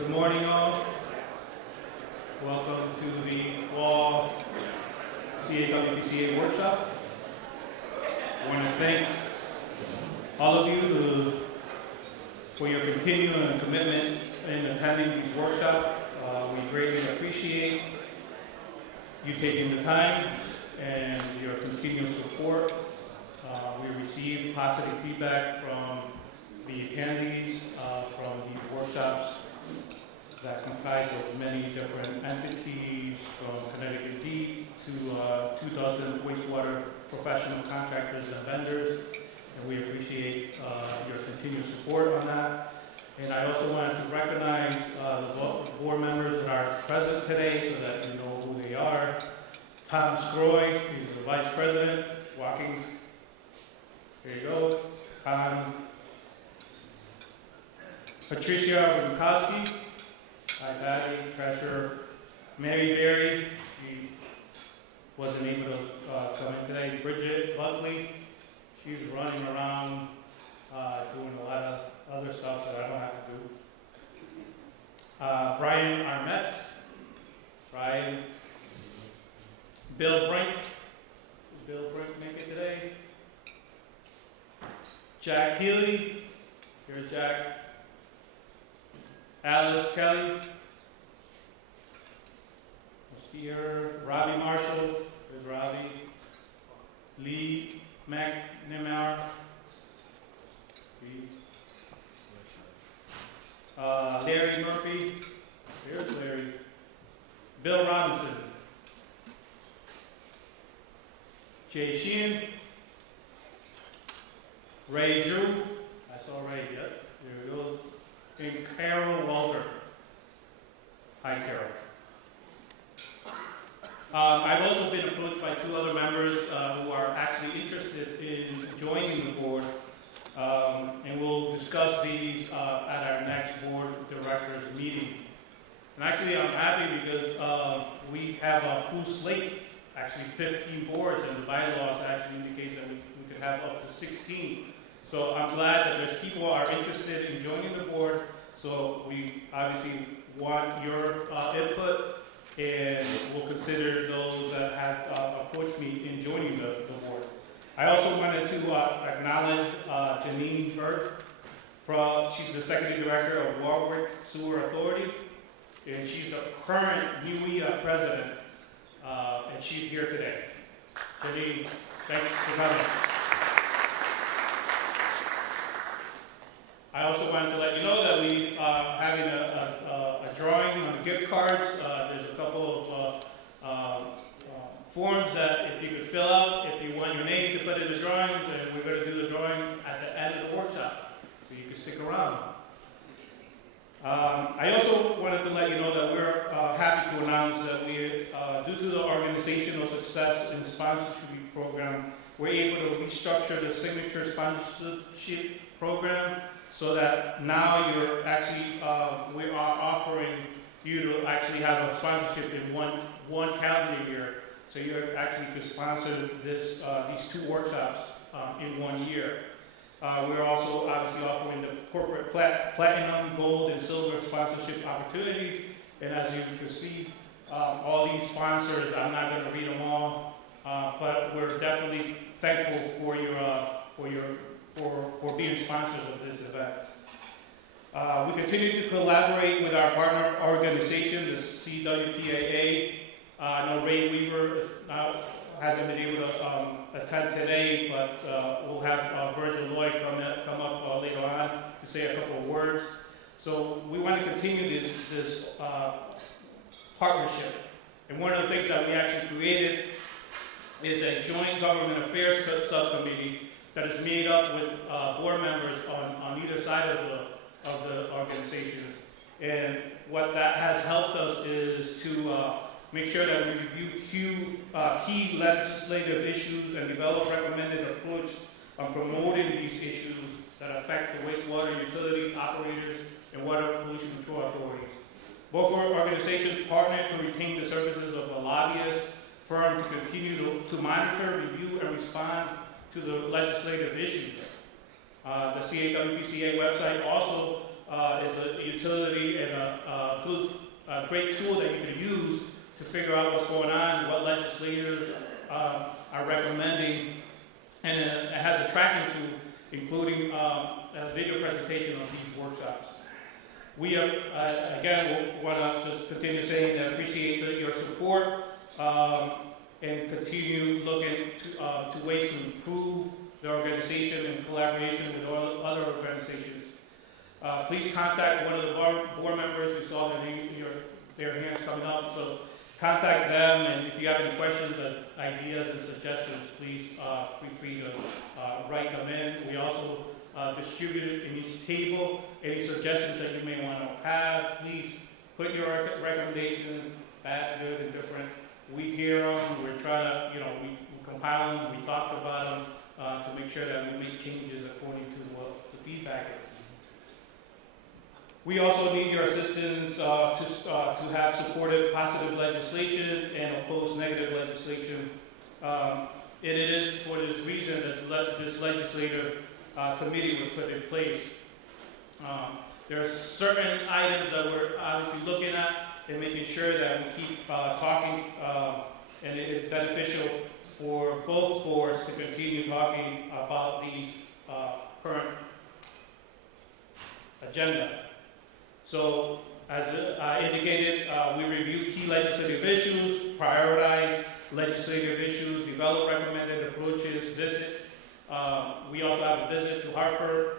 Good morning, all. Welcome to the fall Cawpca workshop. I want to thank all of you for your continuing commitment in attending these workshops. We greatly appreciate you taking the time and your continued support. We received positive feedback from the attendees from these workshops that comprise of many different entities, from Connecticut Deep to 2 dozen wastewater professional contractors and vendors, and we appreciate your continued support on that. And I also wanted to recognize the board members that are present today so that you know who they are. Tom Scroy, he's the Vice President, walking. There you go. Patricia Bukowski, hi Patty, Treasurer. Mary Berry, she wasn't able to come in today. Bridget Buckley, she's running around doing a lot of other stuff that I don't have to do. Brian Armett, Brian. Bill Brink, did Bill Brink make it today? Jack Healy, here's Jack. Alice Kelly, see her. Robbie Marshall, there's Robbie. Lee McNamara, Larry Murphy, here's Larry. Bill Robinson, Jay Sheehan, Ray Drew, I saw Ray, yep, there we go. And Carol Walter. Hi, Carol. I've also been approached by 2 other members who are actually interested in joining the board, and we'll discuss these at our next board directors meeting. And actually, I'm happy because we have a full slate, actually 15 boards, and the bylaws actually indicate that we could have up to 16. So I'm glad that there's people who are interested in joining the board. So we obviously want your input, and we'll consider those that have approached me in joining the board. I also wanted to acknowledge Denis, she's the Executive Director of Warwick Sewer Authority, and she's the current UE president, and she's here today. Denis, thanks for coming. I also wanted to let you know that we are having a drawing on gift cards. There's a couple of forms that if you could fill out, if you want your name to put in the drawings, and we're going to do the drawing at the end of the workshop, so you can stick around. I also wanted to let you know that we're happy to announce that we, due to the organizational success in the sponsorship program, we're able to restructure the signature sponsorship program, so that now you're actually, we are offering you to actually have a sponsorship in one calendar year. So you actually could sponsor this, these 2 workshops in 1 year. We're also obviously offering the corporate platinum, gold, and silver sponsorship opportunities. And as you can see, all these sponsors, I'm not going to read them all, but we're definitely thankful for being sponsors of this event. We continue to collaborate with our partner organization, the CWPAA. I know Ray Weaver hasn't been able to attend today, but we'll have Virgil Lloyd come up later on to say a couple of words. So we want to continue this partnership. And one of the things that we actually created is a joint government affairs subcommittee that is made up with board members on either side of the organization. And what that has helped us is to make sure that we review key legislative issues and develop recommended approach on promoting these issues that affect the wastewater utility operators and water pollution control authorities. Both organizations partner to retain the services of a lobbyist firm to continue to monitor, review, and respond to the legislative issues. The Cawpca website also is a utility and a great tool that you can use to figure out what's going on, what legislators are recommending, and it has a tracking tool, including a video presentation of these workshops. We again want to just continue saying that appreciate your support and continue looking to ways to improve the organization in collaboration with all other organizations. Please contact one of the board members. You saw their hands coming up, so contact them, and if you have any questions, ideas, and suggestions, please feel free to write them in. We also distributed in each table any suggestions that you may want to have. Please put your recommendations, bad, good, and different. We hear them. We're trying to, we compile them. We talk about them to make sure that we make changes according to what the feedback is. We also need your assistance to have supported positive legislation and oppose negative legislation. And it is for this reason that this legislative committee was put in place. There are certain items that we're obviously looking at and making sure that we keep talking, and it is beneficial for both boards to continue talking about these current agenda. So, as I indicated, we review key legislative issues, prioritize legislative issues, develop recommended approaches, visit. We also have a visit to Hartford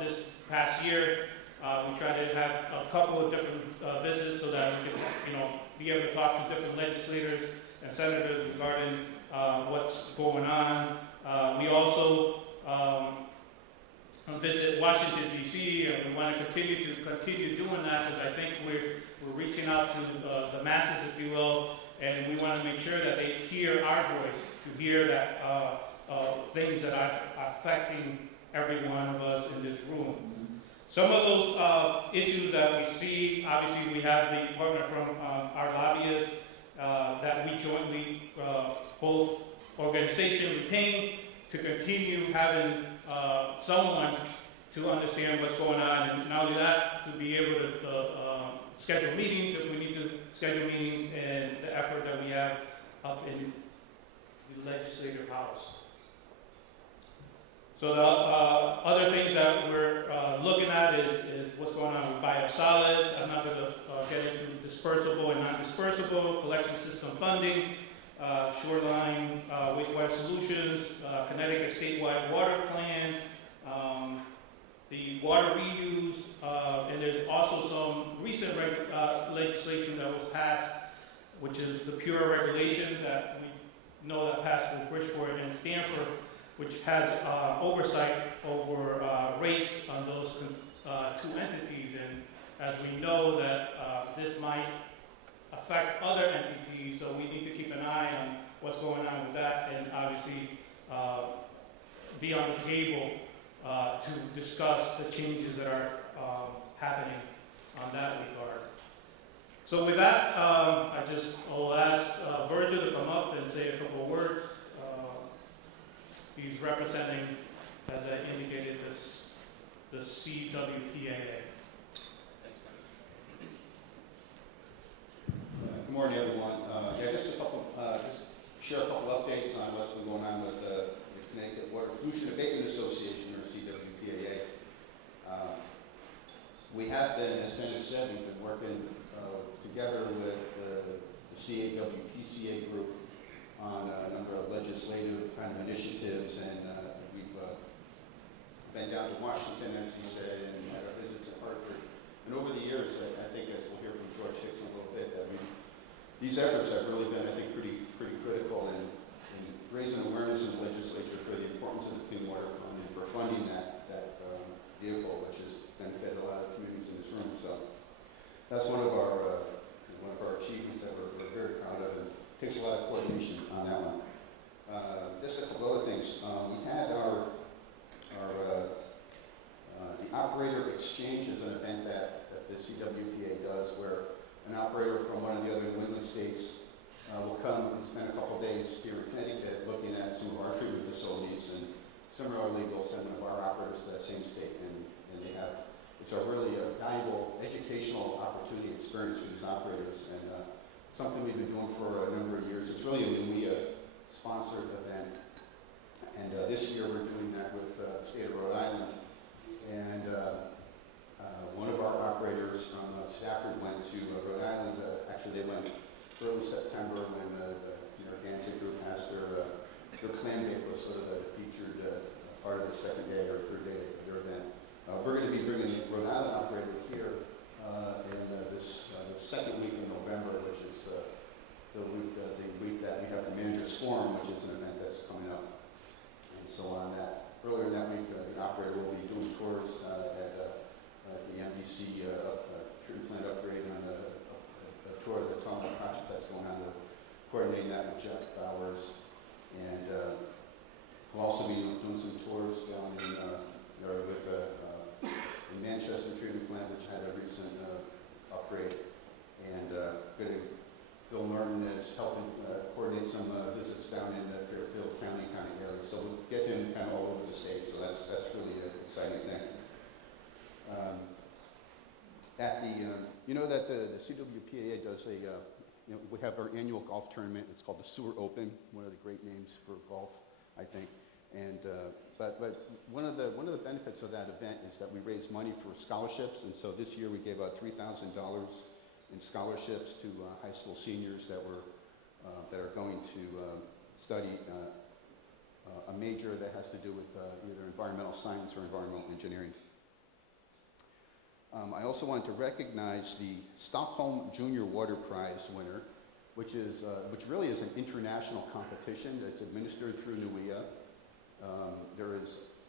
this past year. We try to have a couple of different visits so that we can, be able to talk to different legislators and senators regarding what's going on. We also visit Washington, D.C., and we want to continue doing that because I think we're reaching out to the masses, if you will, and we want to make sure that they hear our voice, to hear that things that are affecting every one of us in this room. Some of those issues that we see, obviously we have the partner from our lobbyists that we jointly, both organizations retain to continue having someone to understand what's going on, and not only that, to be able to schedule meetings if we need to schedule meetings, and the effort that we have up in the legislative house. So the other things that we're looking at is what's going on with biosolids. I'm not going to get into dispersible and non-dispersible, collection system funding, shoreline wastewater solutions, Connecticut statewide water plan, the water reuse, and there's also some recent legislation that was passed, which is the pure regulation that we know that passed with Bridgeport and Stanford, which has oversight over rates on those two entities. And as we know that this might affect other entities, so we need to keep an eye on what's going on with that, and obviously be on the table to discuss the changes that are happening on that regard. So with that, I'll ask Virgil to come up and say a couple of words. He's representing, as I indicated, the CWPAA. Thanks, guys. Good morning, everyone. Just share a couple updates on what's been going on with the Connecticut Water Pollution Abatement Association, or CWPAA. We have been, as Denis said, we've been working together with the CAWPCA group on a number of legislative kind of initiatives, and we've been down to Washington, as he said, and had our visits at Hartford. And over the years, I think, as we'll hear from George Hicks in a little bit, that these efforts have really been, I think, pretty critical in raising awareness in the legislature for the importance of the Clean Water Fund and for funding that vehicle, which has benefited a lot of communities in this room. So that's one of our achievements that we're very proud of, and takes a lot of coordination on that one. Just a couple other things. We had the operator exchange is an event that the CWPA does, where an operator from one of the other New England states will come and spend a couple days here in Connecticut looking at some of our treatment facilities, and similarly we'll send one of our operators to that same state, and they have, it's a really experience for these operators, and something we've been doing for a number of years. It's really a NUIA-sponsored event, and this year we're doing that with the state of Rhode Island. And one of our operators from Stafford went to Rhode Island. Actually, they went early September when the Narragansett group has their clam bake was sort of a featured part of the second day or third day of their event. We're going to be bringing the Rhode Island operator here in the second week of November, which is the week that we have the Managers Forum, which is an event that's coming up. And so on that, earlier in that week, the operator will be doing tours at the MDC treatment plant upgrade on a tour of the tunnel project that's going on, coordinating that with Jeff Bowers. And we'll also be doing some tours down with the Manchester treatment plant, which had a recent upgrade. And Bill Norton is helping coordinate some visits down in the Fairfield County kind of area. So we'll get him kind of all over the state. So that's really an exciting thing. You know that the CWPAA does we have our annual golf tournament. It's called the Sewer Open, one of the great names for golf, I think. And but one of the benefits of that event is that we raise money for scholarships. And so this year we gave out $3,000 in scholarships to high school seniors that are going to study a major that has to do with either environmental science or environmental engineering. I also want to recognize the Stockholm Junior Water Prize winner, which really is an international competition that's administered through NUIA.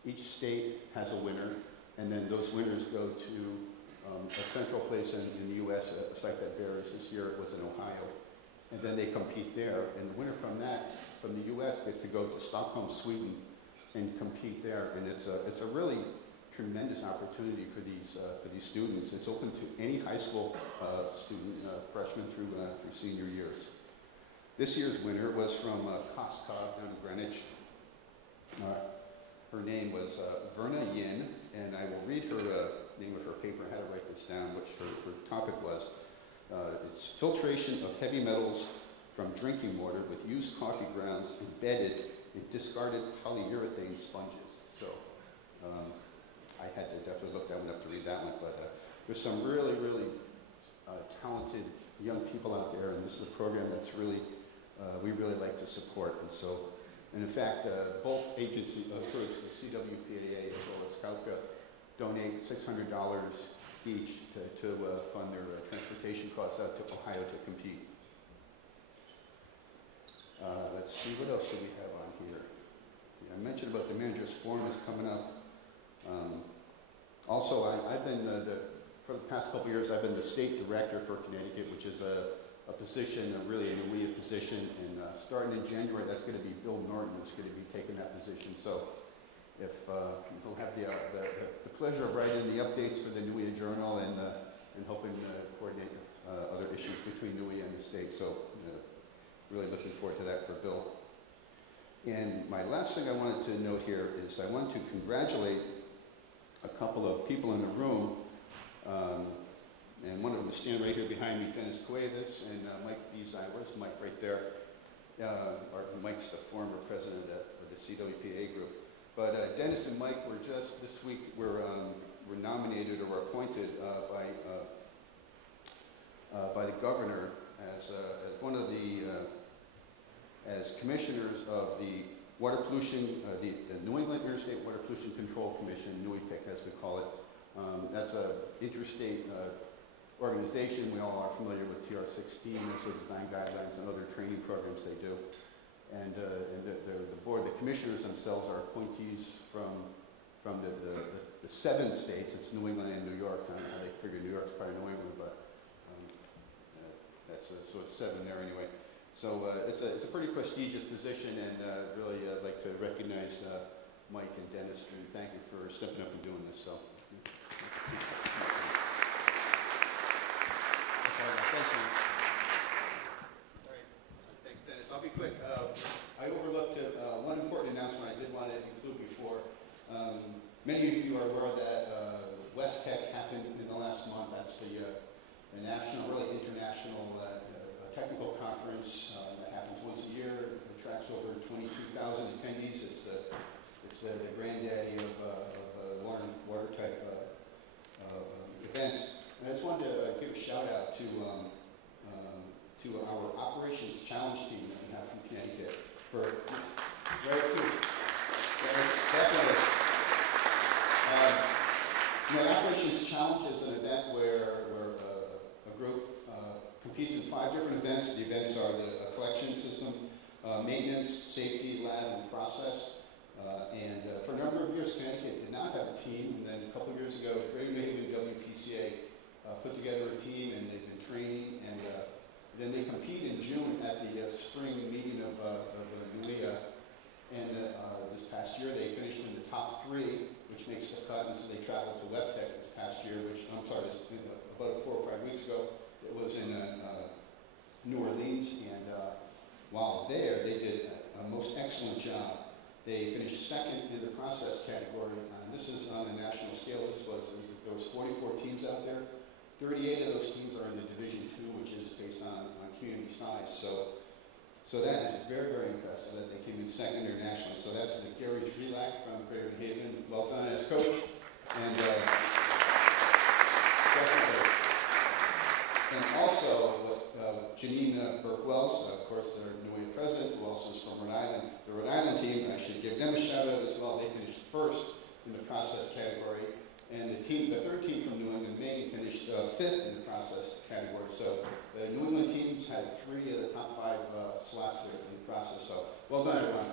Each state has a winner, and then those winners go to a central place in the U.S., a site that varies. This year it was in Ohio, and then they compete there. And the winner from the U.S. gets to go to Stockholm, Sweden, and compete there. And it's a really tremendous opportunity for these students. It's open to any high school student, freshman through senior years. This year's winner was from Cawpca down in Greenwich. Her name was Verna Yin, and I will read her name of her paper. I had to write this down, which her topic was. It's filtration of heavy metals from drinking water with used coffee grounds embedded in discarded polyurethane sponges. So I had to definitely look that one up to read that one, but there's some really, really talented young people out there, and this is a program that's really, we really like to support. And in fact, both agency groups, the CWPAA as well as Cawpca, donate $600 each to fund their transportation costs out to Ohio to compete. Let's see, what else do we have on here? Yeah, I mentioned about the Managers Forum is coming up. Also, I've been, for the past couple of years, I've been the state director for Connecticut, which is a position, really a NUIA position, and starting in January, that's going to be Bill Norton who's going to be taking that position. So if we'll have the pleasure of writing the updates for the NUIA Journal and helping coordinate other issues between NUIA and the state. So really looking forward to that for Bill. And my last thing I wanted to note here is I want to congratulate a couple of people in the room. And one of them is standing right here behind me, Denis Cuevas and Mike Bizai. Where's Mike? Right there. Mike's the former president of the CWPA group. But Denis and Mike were just this week were nominated or appointed by the governor as one of the as commissioners of the water pollution, the New England Interstate Water Pollution Control Commission, NUIPIC as we call it. That's an interstate organization. We all are familiar with TR16, so design guidelines and other training programs they do. And the board, the commissioners themselves are appointees from the 7 states. It's New England and New York. I don't know how they figure New York's part of New England, but so it's 7 there anyway. So it's a pretty prestigious position, and really I'd like to recognize Mike and Denis and thank you for stepping up and doing this. So. Thanks, man. All right. Thanks, Denis. I'll be quick. I overlooked one important announcement I did want to include before. Many of you are aware that West Tech happened in the last month. That's national, really international technical conference that happens once a year. It attracts over 22,000 attendees. It's the granddaddy of water type events. And I just wanted to give a shout out to our Operations Challenge team that we have from Connecticut for very cool. Definitely. Operations Challenge is an event where a group competes in 5 different events. The events are the collection system, maintenance, safety, lab, and process. For a number of years, Connecticut did not have a team, and then a couple of years ago, Great New WPCA put together a team, and they've been training, and then they compete in June at the spring meeting of NUIA. And this past year, they finished in the top 3, which makes the cut, and so they traveled to WebTech this past year, about 4 or 5 weeks ago. It was in New Orleans, and while there, they did a most excellent job. They finished 2nd in the process category. This is on a national scale. There was 44 teams out there. 38 of those teams are in the Division 2, which is based on community size. So that is very, very impressive that they came in 2nd internationally. So that's the Gary Shrelak from Greater Haven. Well done as coach. And definitely. And also, Janine Burke-Wells, of course, their new president, who also is from Rhode Island. The Rhode Island team, I should give them a shout out as well. They finished 1st in the process category. And the 3rd team from New England, Maine, finished 5th in the process category. So the New England teams had 3 of the top 5 slots there in the process. So well done, everyone.